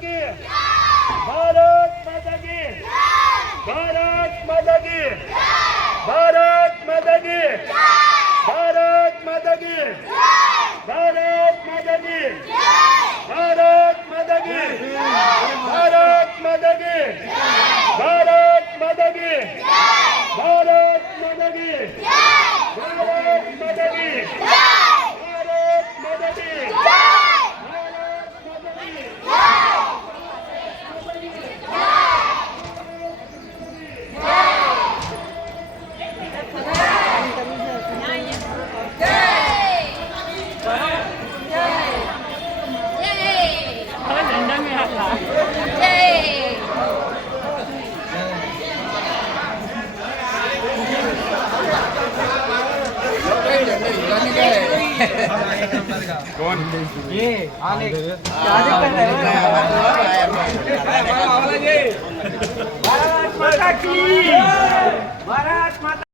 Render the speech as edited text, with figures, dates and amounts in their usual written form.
की भारत माता की भारत माता की भारत माता की भारत माता की भारत माता की भारत माता की भारत माता की भारत माता की भारत माता की भारत माता की भारत माता की कौन ये आले भारत माता की भारत माता